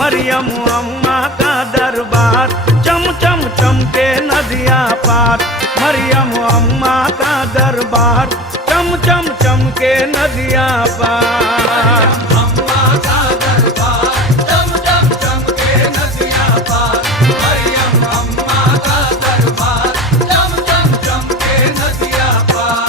मरियम अम्मा का दरबार, चम चम चमके नदियाँ पार। मरियम अम्मा का दरबार, चम चम चमके नदियाँ पार। अम्मा का दरबार, चम चम चमके नदियाँ पार। मरियम अम्मा का दरबार, चम चम चमके नदियाँ पार।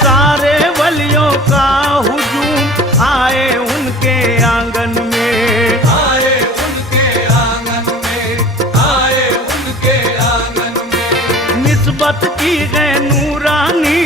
सारे वलियों का हुजूम आए उनके आंगन में, आए उनके आंगन में, आए उनके आंगन में। निस्बत की गए नूरानी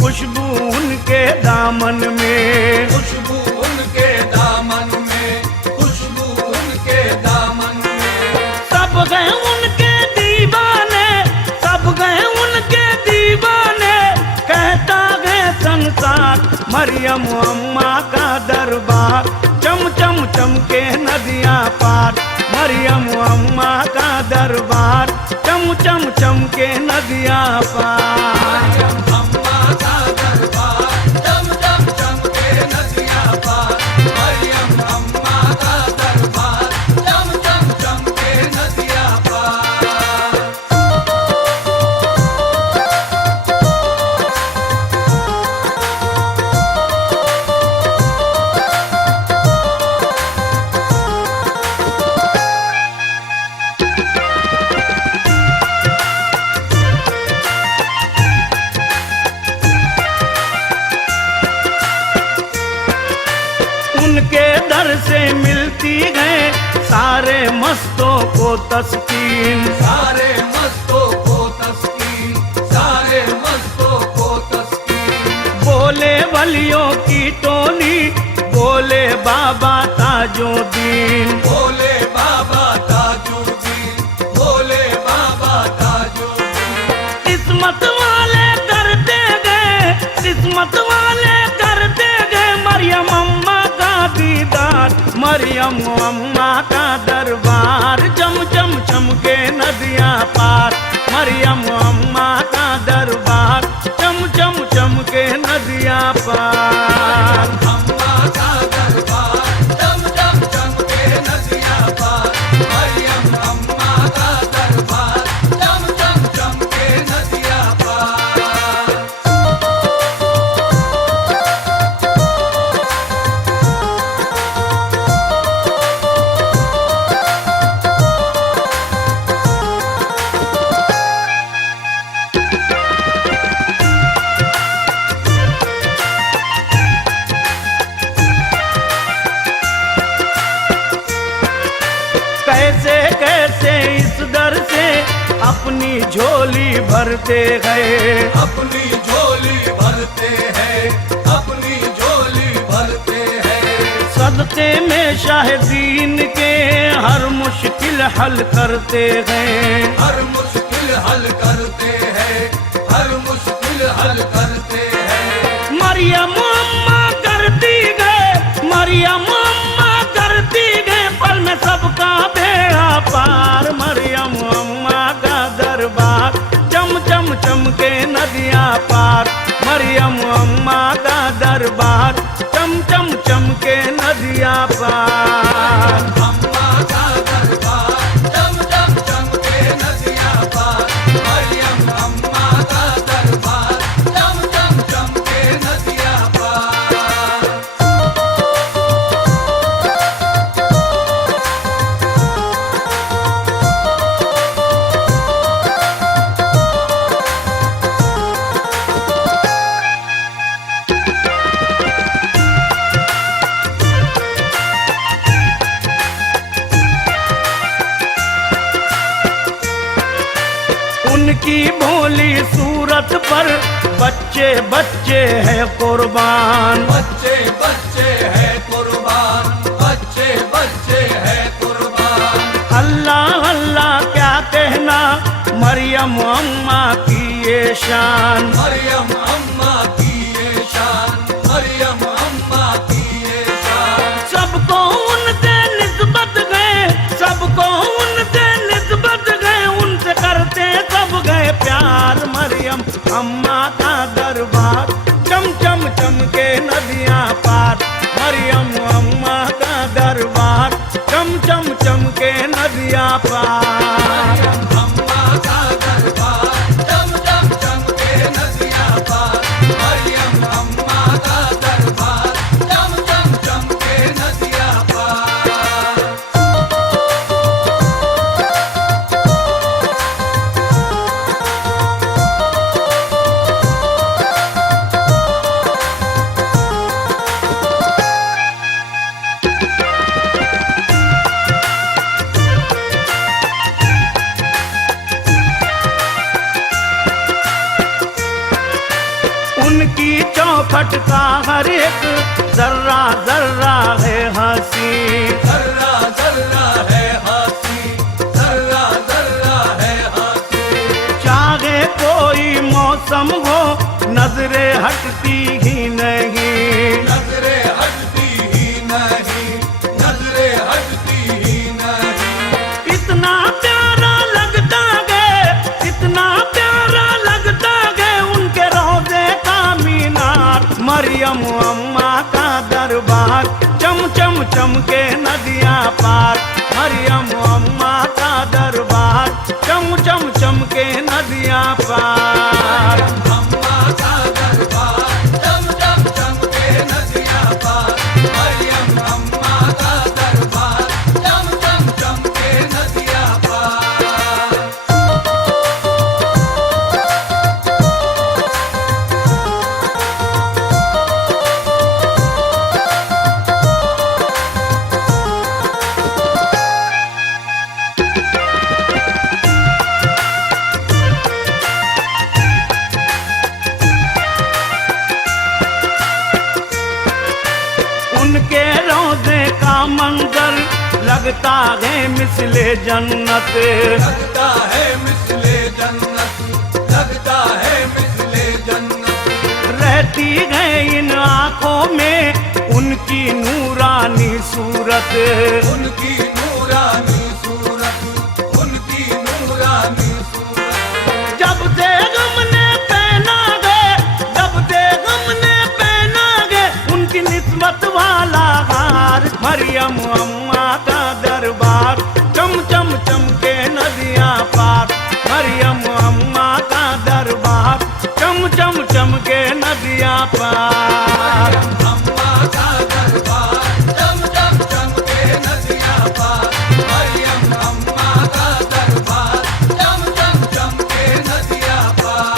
खुशबू उनके दामन में। खुशबू उनके दामन में, खुशबू उनके दामन में। सब गए उनके दीवाने, सब गए उनके दीवाने, कहता है संसार। मरियम अम्मा का दरबार, चम चम चमके नदियाँ पार। मरियम अम्मा का दरबार, चम चम चमके नदियाँ पार। अम्मा का दरबार, चम चम चमके नदियाँ पार। मरियम अम्मा का दरबार, चम चम चमके नदियाँ पार। उनके दर से मिलती है सारे मस्तों को तस्कीन। सारे मस्तों को तस्कीन, सारे मस्तों को तस्कीन। बोले वलियों की टोली, बोले बाबा ताजुद्दीन। बोले बाबा ताजुद्दीन, बोले बाबा ताजुद्दीन। किस्मत वाले करते गए, किस्मत वाले करते गए मरियम अम्मा का दीदार। मरियम अम्मा का दरबार, चम चम चमके नदियाँ पार। मरियम अम्मा का दरबार, चम चम चमके नदियाँ पार। अम्मा का दरबार, चम चम चमके नदियाँ पार। मरियम अम्मा का दरबार, चम चम चमके नदियाँ पार। कैसे कैसे इस दर से अपनी झोली भरते गए। अपनी झोली भरते हैं, अपनी झोली भरते हैं। सदक़े में शाहिदीन के हर मुश्किल हल करते हैं। हर मुश्किल हल करते हैं, हर मुश्किल हल करते हैं। मरियम अम्मा करती गए, मरियम अम्मा करती गए, पल में सबका बेड़ा पार। मरियम अम्मा का दरबार, चम चम चमके नदियाँ पार। मरियम अम्मा का दरबार, चम चम चमके नदियाँ पार। अम्मा का दरबार, चम चम चमके नदियाँ पार। मरियम अम्मा का दरबार, चम चम चमके नदियाँ पार। उनकी भोली सूरत पर बच्चे बच्चे हैं कुर्बान। बच्चे बच्चे हैं कुर्बान, बच्चे बच्चे हैं कुर्बान। अल्लाह अल्लाह क्या कहना मरियम अम्मा की ये शान, मरियम अम्मा की ये शान, मरियम अम्मा की ये शान। सबको उनसे निस्बत गए, सबको उनसे निस्बत गए, उनसे करते सब गए प्यार। मरियम अम्मा का दरबार, चम चम चम के नदियां पार। मरियम अम्मा का दरबार, चम चम चम के नदियां पार। अम्मा का दरबार, चम चम चम के नदियां पार। मरियम अम्मा का दरबार, चम चम चम के नदियां पार। उनकी चौखट का हर एक जर्रा जर्रा है हंसी, जर्रा जर्रा है हंसी, जर्रा जर्रा है हंसी। चाहे कोई मौसम हो नजरे हटती ही नहीं, नजरे हटती ही नहीं, नजरे हटती ही नहीं। इतना प्यारा लगता है, इतना प्यारा लगता है उनके रोजे का मीनार। मरियम अम्मा का दरबार, चम चम चम के नदियां पार। मरियम अम्मा का दरबार, चम चम चम के नदियां पार। अम्मा का दरबार, चम चम चम के नदियां पार। मरियम अम्मा का दरबार, चम चम चम के नदियां पार। उनके रोजे का मंजर लगता है मिसले जन्नत, लगता है मिसले जन्नत, लगता है मिसले जन्नत। रहती है इन आंखों में उनकी नूरानी सूरत। उनकी नूरानी सूरत, उनकी नूरानी सूरत। जब से हमने पहना गए, जब से हमने पहना गए उनकी निस्बत वाला हार। मरियम अम्मा का दरबार, चम चम चम के नदियां पार। मरियम अम्मा का दरबार, चम चम चम के नदियां पार। अम्मा का दरबार, चम चम चम के नदियां पार। मरियम अम्मा का दरबार, चम चम चम के नदियां पार।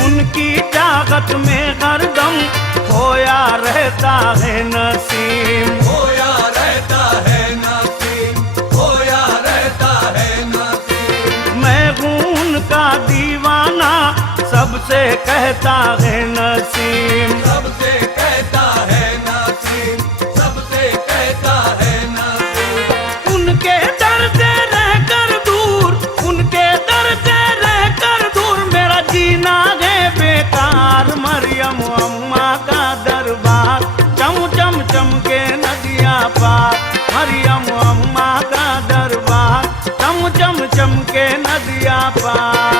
उनकी चाहत में हरदम खोया रहता है नसीम। खोया रहता है नसीम, खोया रहता है नसीम। मैं हूँ उनका दीवाना, सबसे कहता है नसीम। सबसे कहता है नसीम, सबसे कहता है नसीम। उनके दर से रहकर दूर, उनके दर से रहकर दूर मेरा जीना है बेकार। मरियम अम्मा का दरबार, चम चम चम के नदियां पार। मरियम अम्मा का दरबार, चम चम चम के नदियां पार।